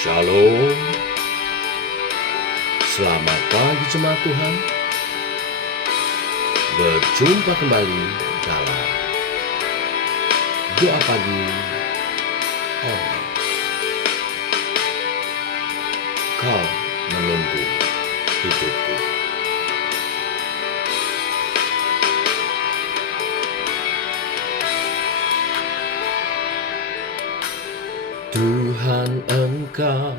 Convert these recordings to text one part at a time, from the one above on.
Shalom. Selamat pagi jemaat Tuhan. Berjumpa kembali dalam doa pagi online. Kau menunggu hidupku. Tuhan, Engkau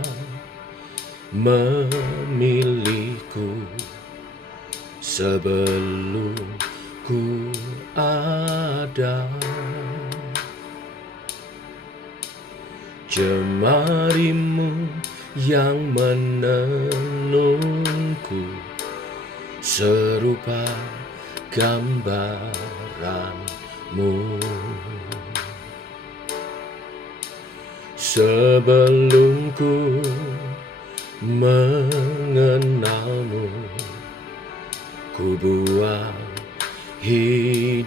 memilihku sebelum ku ada. Jemarimu yang menenunku serupa gambaranmu. Sebelum ku mengenalmu, ku buat hidupku.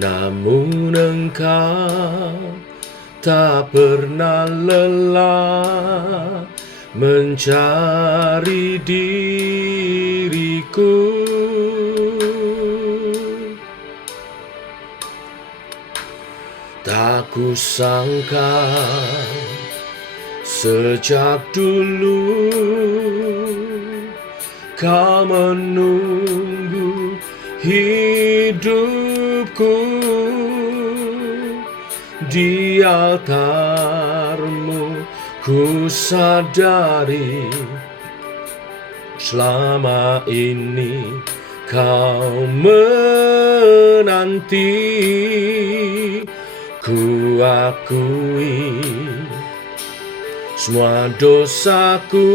Namun Engkau tak pernah lelah mencari diriku. Tak kusangka sejak dulu Kau menunggu hidupku. Di altarmu ku sadari selama ini Kau menanti. Ku akui semua dosaku,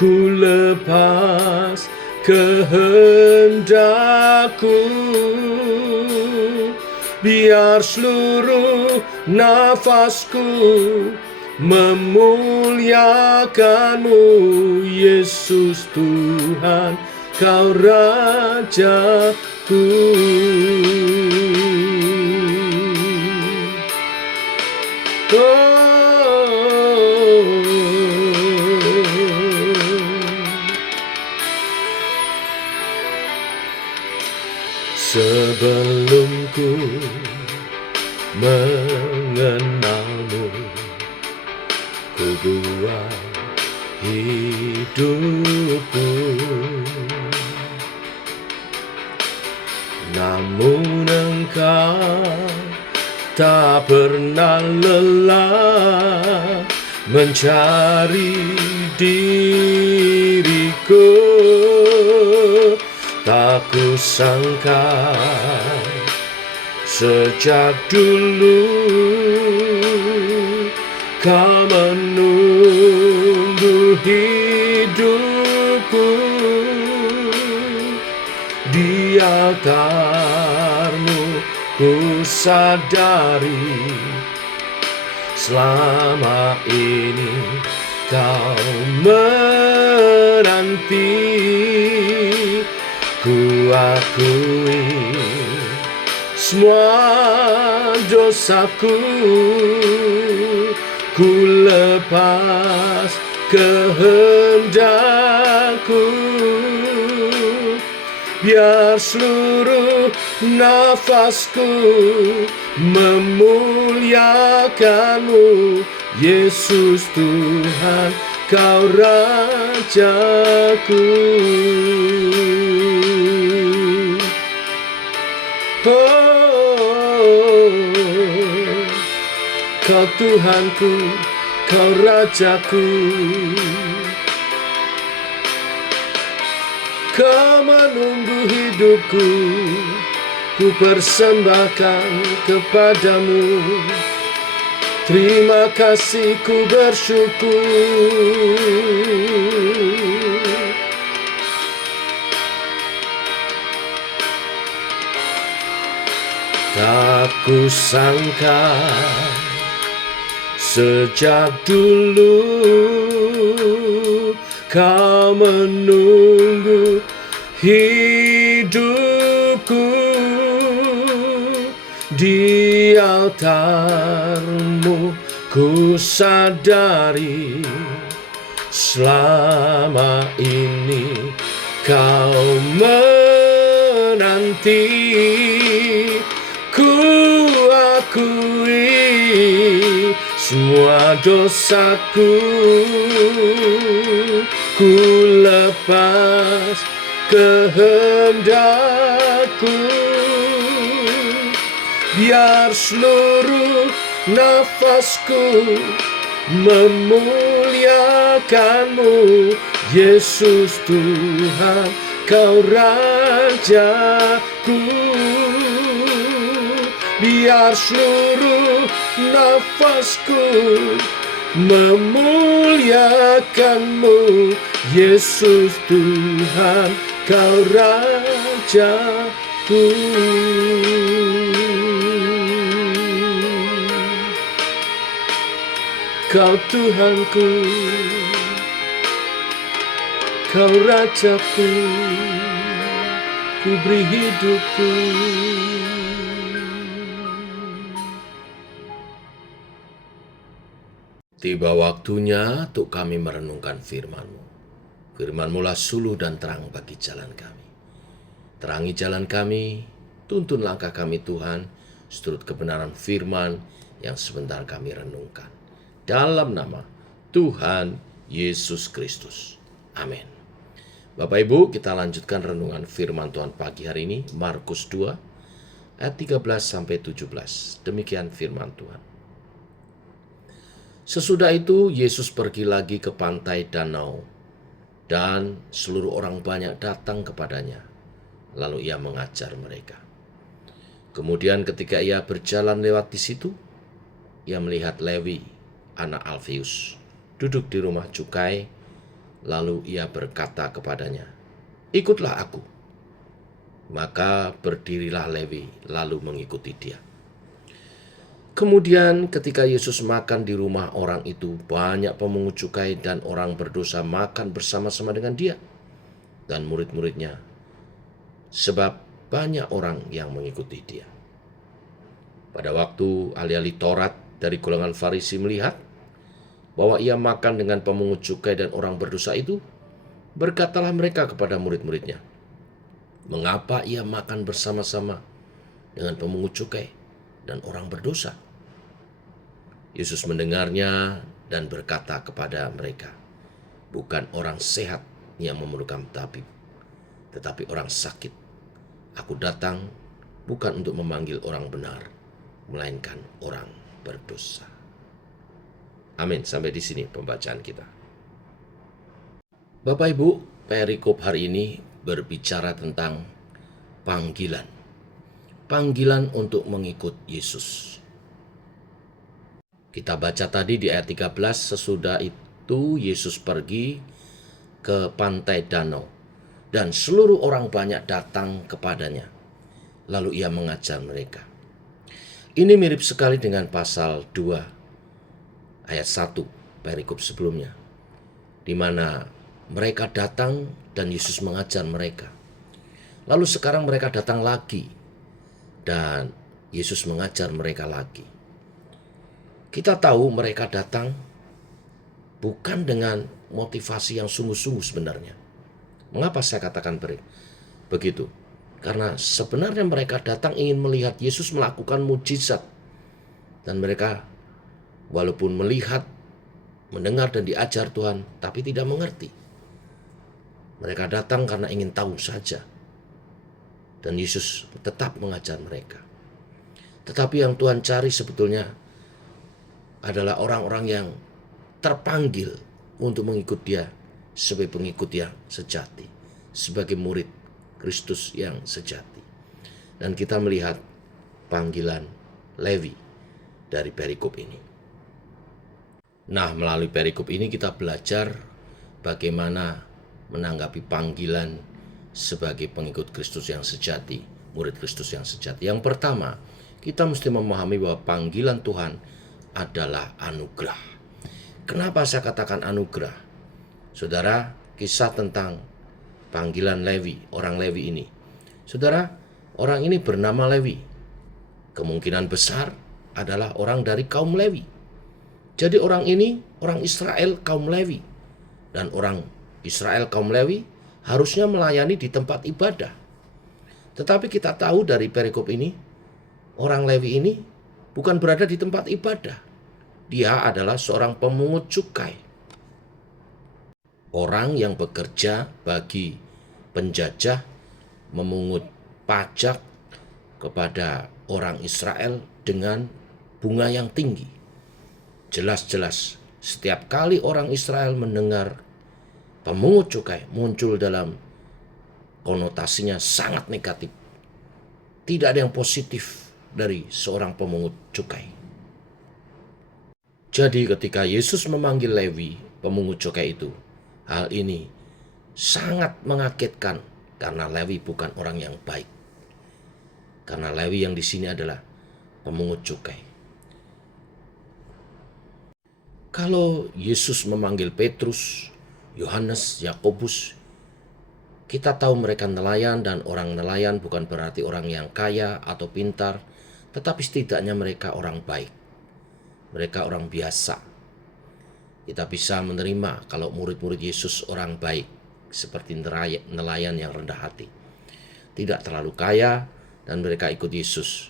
ku lepas kehendakku, biar seluruh nafasku memuliakanmu. Yesus Tuhan, Kau Rajaku. Sebelum ku mengenalmu, ku buat hidupku. Namun Engkau tak pernah lelah mencari diriku. Tak kusangka sejak dulu Kau menunggu hidupku. Di altarmu ku sadari selama ini Kau menanti. Ku akui semua dosaku, ku lepas kehendakku, biar seluruh nafasku memuliakanmu. Yesus Tuhan, Kau Rajaku. Kau Tuhanku, Kau Rajaku. Kau menunggu hidupku, ku persembahkan kepadamu. Terima kasih, ku bersyukur. Tak kusangka sejak dulu Kau menunggu hidupku. Di altarmu ku sadari selama ini kau menanti. Ku akui semua dosaku, ku lepas kehendakku. Biar seluruh nafasku memuliakanmu, Yesus Tuhan, Kau Rajaku. Biar seluruh nafasku memuliakanmu, Yesus Tuhan, Kau Rajaku. Kau Tuhanku, Kau Rajaku, ku beri hidupku. Tiba waktunya untuk kami merenungkan firman-Mu. Firman-Mu lah suluh dan terang bagi jalan kami. Terangi jalan kami, tuntun langkah kami Tuhan, seturut kebenaran firman yang sebentar kami renungkan. Dalam nama Tuhan Yesus Kristus. Amin. Bapak Ibu, kita lanjutkan renungan firman Tuhan pagi hari ini, Markus 2, ayat 13-17. Demikian firman Tuhan. Sesudah itu, Yesus pergi lagi ke pantai danau, dan seluruh orang banyak datang kepadanya. Lalu ia mengajar mereka. Kemudian ketika ia berjalan lewat di situ, ia melihat Lewi, anak Alfeus, duduk di rumah cukai. Lalu ia berkata kepadanya, "Ikutlah aku." Maka berdirilah Lewi, lalu mengikuti dia. Kemudian ketika Yesus makan di rumah orang itu, banyak pemungut cukai dan orang berdosa makan bersama-sama dengan dia dan murid-muridnya, sebab banyak orang yang mengikuti dia. Pada waktu ahli-ahli Taurat dari golongan Farisi melihat bahwa ia makan dengan pemungut cukai dan orang berdosa itu, berkatalah mereka kepada murid-muridnya, "Mengapa ia makan bersama-sama dengan pemungut cukai dan orang berdosa?" Yesus mendengarnya dan berkata kepada mereka, "Bukan orang sehat yang memerlukan tabib, tetapi orang sakit. Aku datang bukan untuk memanggil orang benar, melainkan orang berdosa." Amin. Sampai di sini pembacaan kita. Bapak Ibu, perikop hari ini berbicara tentang panggilan. Panggilan untuk mengikut Yesus. Kita baca tadi di ayat 13, sesudah itu Yesus pergi ke pantai danau, dan seluruh orang banyak datang kepadanya. Lalu ia mengajar mereka. Ini mirip sekali dengan pasal 2 ayat 1 perikop sebelumnya, di mana mereka datang dan Yesus mengajar mereka. Lalu sekarang mereka datang lagi dan Yesus mengajar mereka lagi. Kita tahu mereka datang bukan dengan motivasi yang sungguh-sungguh sebenarnya. Mengapa saya katakan begitu? Karena sebenarnya mereka datang ingin melihat Yesus melakukan mujizat. Dan mereka walaupun melihat, mendengar dan diajar Tuhan, tapi tidak mengerti. Mereka datang karena ingin tahu saja. Dan Yesus tetap mengajar mereka. Tetapi yang Tuhan cari sebetulnya adalah orang-orang yang terpanggil untuk mengikut Dia sebagai pengikut yang sejati, sebagai murid Kristus yang sejati. Dan kita melihat panggilan Lewi dari perikop ini. Nah, melalui perikop ini kita belajar bagaimana menanggapi panggilan sebagai pengikut Kristus yang sejati, murid Kristus yang sejati. Yang pertama, kita mesti memahami bahwa panggilan Tuhan adalah anugerah. Kenapa saya katakan anugerah? Saudara, kisah tentang panggilan Lewi, orang Lewi ini. Saudara, orang ini bernama Lewi. Kemungkinan besar adalah orang dari kaum Lewi. Jadi orang ini orang Israel kaum Lewi. Dan orang Israel kaum Lewi harusnya melayani di tempat ibadah. Tetapi kita tahu dari perikop ini, orang Lewi ini bukan berada di tempat ibadah. Dia adalah seorang pemungut cukai. Orang yang bekerja bagi penjajah, memungut pajak kepada orang Israel dengan bunga yang tinggi. Jelas-jelas setiap kali orang Israel mendengar pemungut cukai, muncul dalam konotasinya sangat negatif. Tidak ada yang positif dari seorang pemungut cukai. Jadi ketika Yesus memanggil Lewi, pemungut cukai itu, hal ini sangat mengagetkan karena Lewi bukan orang yang baik. Karena Lewi yang di sini adalah pemungut cukai. Kalau Yesus memanggil Petrus, Yohanes, Yakobus, kita tahu mereka nelayan, dan orang nelayan bukan berarti orang yang kaya atau pintar, tetapi setidaknya mereka orang baik. Mereka orang biasa. Kita bisa menerima kalau murid-murid Yesus orang baik, seperti nelayan yang rendah hati. Tidak terlalu kaya, dan mereka ikut Yesus.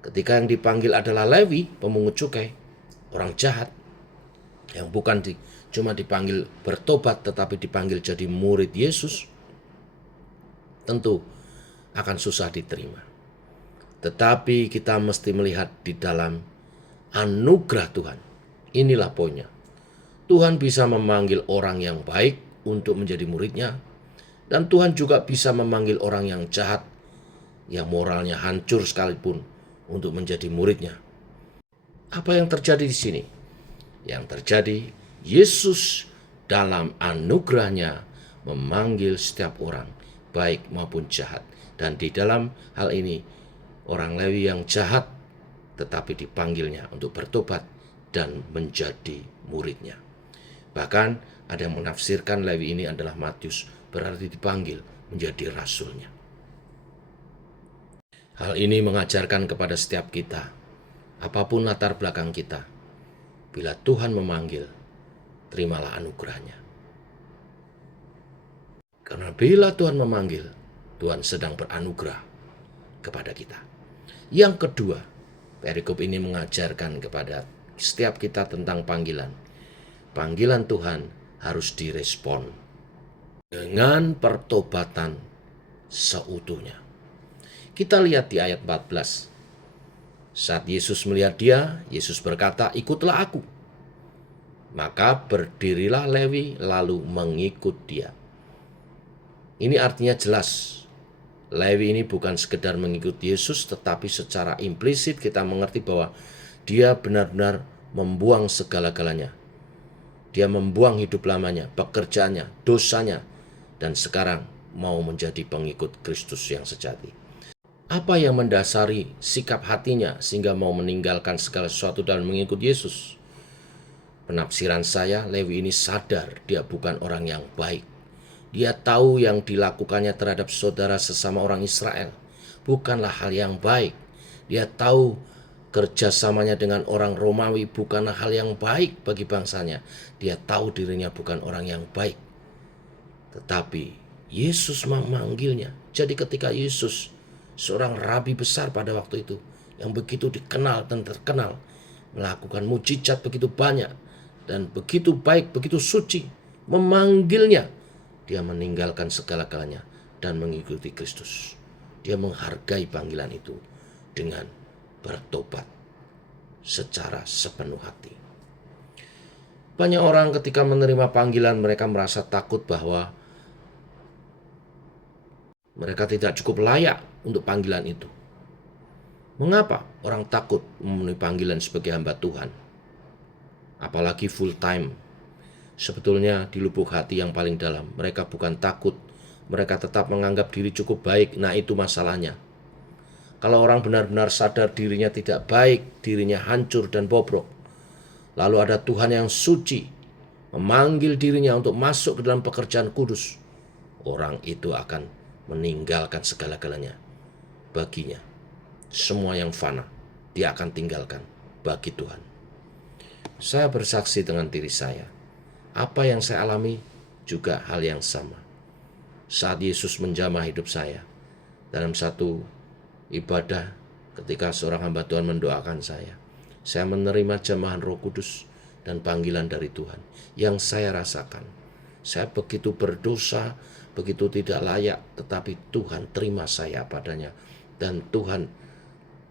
Ketika yang dipanggil adalah Lewi, pemungut cukai, orang jahat, yang bukan cuma dipanggil bertobat, tetapi dipanggil jadi murid Yesus, tentu akan susah diterima. Tetapi kita mesti melihat di dalam anugerah Tuhan. Inilah poinnya. Tuhan bisa memanggil orang yang baik untuk menjadi muridnya, dan Tuhan juga bisa memanggil orang yang jahat, yang moralnya hancur sekalipun, untuk menjadi muridnya. Apa yang terjadi di sini? Yang terjadi, Yesus dalam anugerahnya memanggil setiap orang, baik maupun jahat. Dan di dalam hal ini, orang Lewi yang jahat tetapi dipanggilnya untuk bertobat dan menjadi muridnya. Bahkan ada yang menafsirkan Lewi ini adalah Matius, berarti dipanggil menjadi rasulnya. Hal ini mengajarkan kepada setiap kita, apapun latar belakang kita, bila Tuhan memanggil, terimalah anugerahnya. Karena bila Tuhan memanggil, Tuhan sedang beranugerah kepada kita. Yang kedua, perikop ini mengajarkan kepada setiap kita tentang panggilan. Panggilan Tuhan harus direspon dengan pertobatan seutuhnya. Kita lihat di ayat 14. Saat Yesus melihat dia, Yesus berkata, "Ikutlah aku." Maka berdirilah Lewi lalu mengikut dia. Ini artinya jelas. Lewi ini bukan sekedar mengikut Yesus, tetapi secara implisit kita mengerti bahwa dia benar-benar membuang segala-galanya. Dia membuang hidup lamanya, pekerjaannya, dosanya, dan sekarang mau menjadi pengikut Kristus yang sejati. Apa yang mendasari sikap hatinya sehingga mau meninggalkan segala sesuatu dan mengikut Yesus? Penafsiran saya, Lewi ini sadar dia bukan orang yang baik. Dia tahu yang dilakukannya terhadap saudara sesama orang Israel bukanlah hal yang baik. Dia tahu kerjasamanya dengan orang Romawi bukanlah hal yang baik bagi bangsanya. Dia tahu dirinya bukan orang yang baik. Tetapi Yesus memanggilnya. Jadi ketika Yesus, seorang rabi besar pada waktu itu, yang begitu dikenal dan terkenal, melakukan mujizat begitu banyak, dan begitu baik, begitu suci, memanggilnya, dia meninggalkan segala-galanya dan mengikuti Kristus. Dia menghargai panggilan itu dengan bertobat secara sepenuh hati. Banyak orang ketika menerima panggilan, mereka merasa takut bahwa mereka tidak cukup layak untuk panggilan itu. Mengapa orang takut memenuhi panggilan sebagai hamba Tuhan? Apalagi full time. Sebetulnya di lubuk hati yang paling dalam, mereka bukan takut. Mereka tetap menganggap diri cukup baik. Nah, itu masalahnya. Kalau orang benar-benar sadar dirinya tidak baik, dirinya hancur dan bobrok, lalu ada Tuhan yang suci memanggil dirinya untuk masuk ke dalam pekerjaan kudus, orang itu akan meninggalkan segala-galanya baginya. semua yang fana, dia akan tinggalkan bagi Tuhan. Saya bersaksi dengan diri saya, apa yang saya alami juga hal yang sama. Saat Yesus menjamah hidup saya, dalam satu ibadah ketika seorang hamba Tuhan mendoakan saya menerima jamahan Roh Kudus dan panggilan dari Tuhan yang saya rasakan. Saya begitu berdosa, begitu tidak layak, tetapi Tuhan terima saya padanya. Dan Tuhan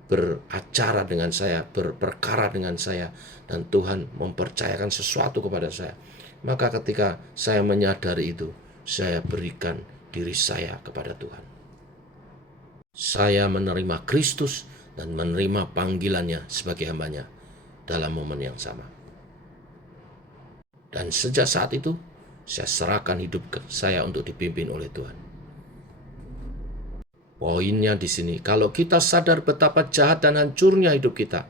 beracara dengan saya, berperkara dengan saya, dan Tuhan mempercayakan sesuatu kepada saya. Maka ketika saya menyadari itu, saya berikan diri saya kepada Tuhan. Saya menerima Kristus dan menerima panggilannya sebagai hambanya dalam momen yang sama. Dan sejak saat itu, saya serahkan hidup saya untuk dipimpin oleh Tuhan. Poinnya di sini, kalau kita sadar betapa jahat dan hancurnya hidup kita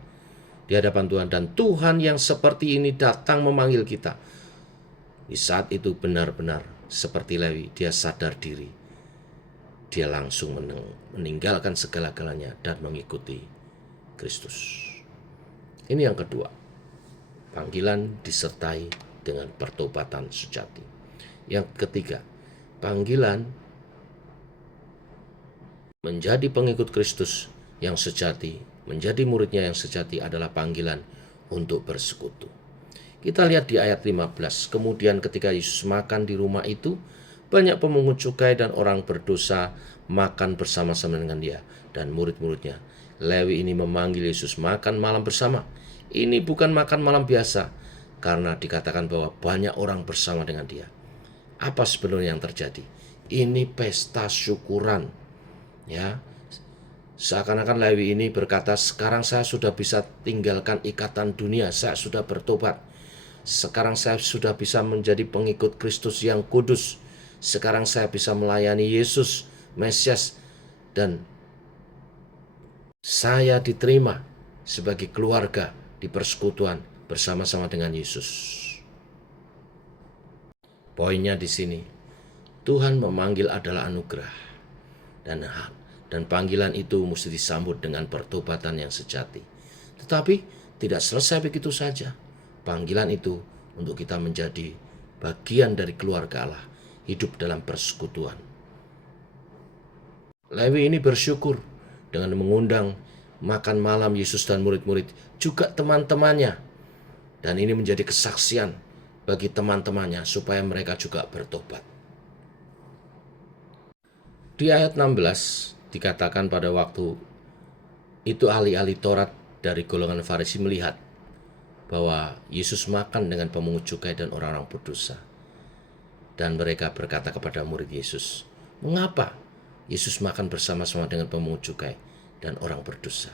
di hadapan Tuhan, dan Tuhan yang seperti ini datang memanggil kita, di saat itu benar-benar seperti Lewi, dia sadar diri. Dia langsung meninggalkan segala-galanya dan mengikuti Kristus. Ini yang kedua, panggilan disertai dengan pertobatan sejati. Yang ketiga, panggilan menjadi pengikut Kristus yang sejati, menjadi muridnya yang sejati adalah panggilan untuk bersekutu. Kita lihat di ayat 15, kemudian ketika Yesus makan di rumah itu, banyak pemungut cukai dan orang berdosa makan bersama-sama dengan dia dan murid-muridnya. Lewi ini memanggil Yesus makan malam bersama. Ini bukan makan malam biasa, karena dikatakan bahwa banyak orang bersama dengan dia. Apa sebenarnya yang terjadi? Ini pesta syukuran. Ya, seakan-akan Lewi ini berkata, sekarang saya sudah bisa tinggalkan ikatan dunia, saya sudah bertobat. Sekarang saya sudah bisa menjadi pengikut Kristus yang kudus. Sekarang saya bisa melayani Yesus, Mesias, dan saya diterima sebagai keluarga di persekutuan bersama-sama dengan Yesus. Poinnya di sini, Tuhan memanggil adalah anugerah, dan panggilan itu mesti disambut dengan pertobatan yang sejati. Tetapi tidak selesai begitu saja. Panggilan itu untuk kita menjadi bagian dari keluarga Allah, hidup dalam persekutuan. Lewi ini bersyukur dengan mengundang makan malam Yesus dan murid-murid, juga teman-temannya. Dan ini menjadi kesaksian bagi teman-temannya supaya mereka juga bertobat. Di ayat 16 dikatakan pada waktu itu ahli-ahli Taurat dari golongan Farisi melihat bahwa Yesus makan dengan pemungut cukai dan orang-orang berdosa. Dan mereka berkata kepada murid Yesus, mengapa Yesus makan bersama-sama dengan pemungut cukai dan orang berdosa?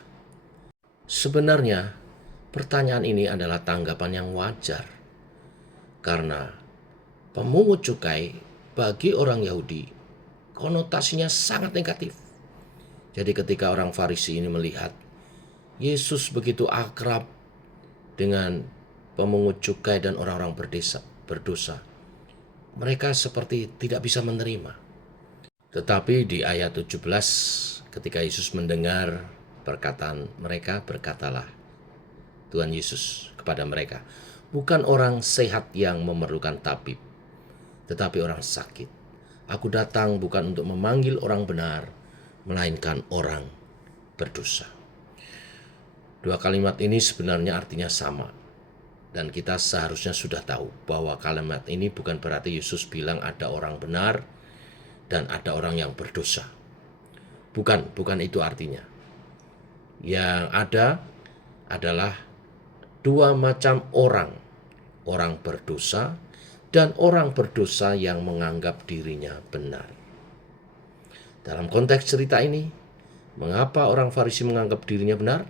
Sebenarnya pertanyaan ini adalah tanggapan yang wajar. Karena pemungut cukai bagi orang Yahudi konotasinya sangat negatif. Jadi ketika orang Farisi ini melihat Yesus begitu akrab dengan pemungut cukai dan orang-orang berdosa, mereka seperti tidak bisa menerima. Tetapi di ayat 17, ketika Yesus mendengar perkataan mereka, berkatalah Tuhan Yesus kepada mereka, bukan orang sehat yang memerlukan tabib, tetapi orang sakit. Aku datang bukan untuk memanggil orang benar, melainkan orang berdosa. Dua kalimat ini sebenarnya artinya sama. Dan kita seharusnya sudah tahu bahwa kalimat ini bukan berarti Yesus bilang ada orang benar dan ada orang yang berdosa. Bukan itu artinya. Yang ada adalah dua macam orang. Orang berdosa dan orang berdosa yang menganggap dirinya benar. Dalam konteks cerita ini, mengapa orang Farisi menganggap dirinya benar?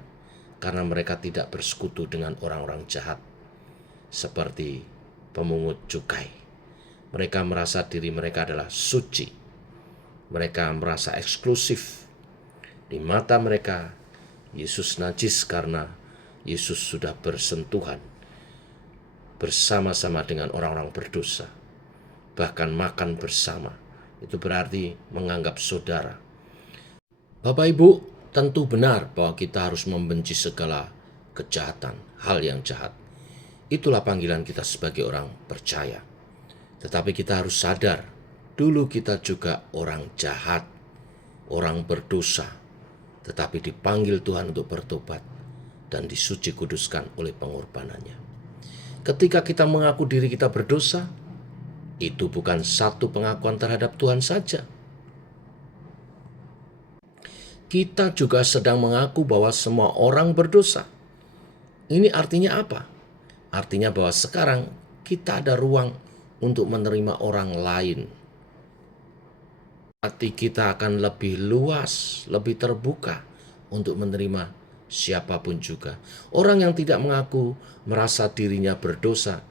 Karena mereka tidak bersekutu dengan orang-orang jahat seperti pemungut cukai. Mereka merasa diri mereka adalah suci. Mereka merasa eksklusif. Di mata mereka, Yesus najis karena Yesus sudah bersentuhan bersama-sama dengan orang-orang berdosa. Bahkan makan bersama. Itu berarti menganggap saudara. Bapak Ibu, Tentu benar bahwa kita harus membenci segala kejahatan, hal yang jahat. Itulah panggilan kita sebagai orang percaya. Tetapi kita harus sadar, dulu kita juga orang jahat, orang berdosa, tetapi dipanggil Tuhan untuk bertobat dan disuci kuduskan oleh pengorbanannya. Ketika kita mengaku diri kita berdosa, itu bukan satu pengakuan terhadap Tuhan saja. Kita juga sedang mengaku bahwa semua orang berdosa. Ini artinya apa? Artinya bahwa sekarang kita ada ruang untuk menerima orang lain. Hati kita akan lebih luas, lebih terbuka untuk menerima siapapun juga. Orang yang tidak mengaku merasa dirinya berdosa,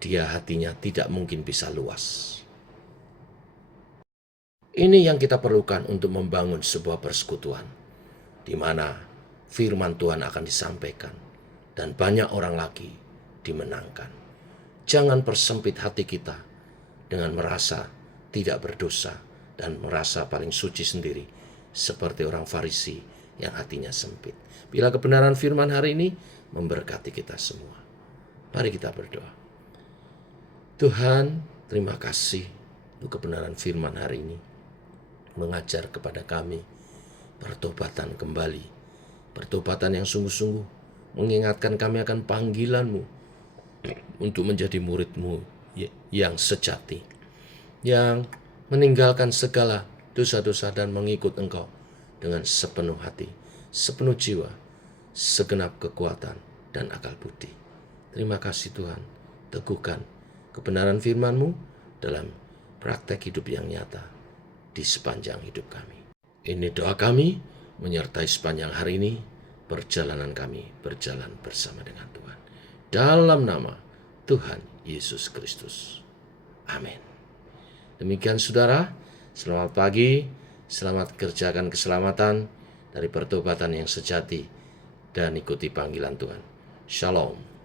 dia hatinya tidak mungkin bisa luas. Ini yang kita perlukan untuk membangun sebuah persekutuan, di mana firman Tuhan akan disampaikan dan banyak orang lagi dimenangkan. Jangan persempit hati kita dengan merasa tidak berdosa dan merasa paling suci sendiri, seperti orang Farisi yang hatinya sempit. Bila kebenaran firman hari ini memberkati kita semua. Mari kita berdoa. Tuhan, terima kasih untuk kebenaran firman hari ini. Mengajar kepada kami pertobatan kembali, pertobatan yang sungguh-sungguh, mengingatkan kami akan panggilan-Mu untuk menjadi murid-Mu yang sejati, yang meninggalkan segala dosa-dosa dan mengikut Engkau dengan sepenuh hati, sepenuh jiwa, segenap kekuatan dan akal budi. Terima kasih Tuhan, teguhkan kebenaran firman-Mu dalam praktek hidup yang nyata di sepanjang hidup kami. Ini doa kami menyertai sepanjang hari ini, perjalanan kami berjalan bersama dengan Tuhan. Dalam nama Tuhan Yesus Kristus. Amin. Demikian saudara, selamat pagi, selamat kerjakan keselamatan dari pertobatan yang sejati dan ikuti panggilan Tuhan. Shalom.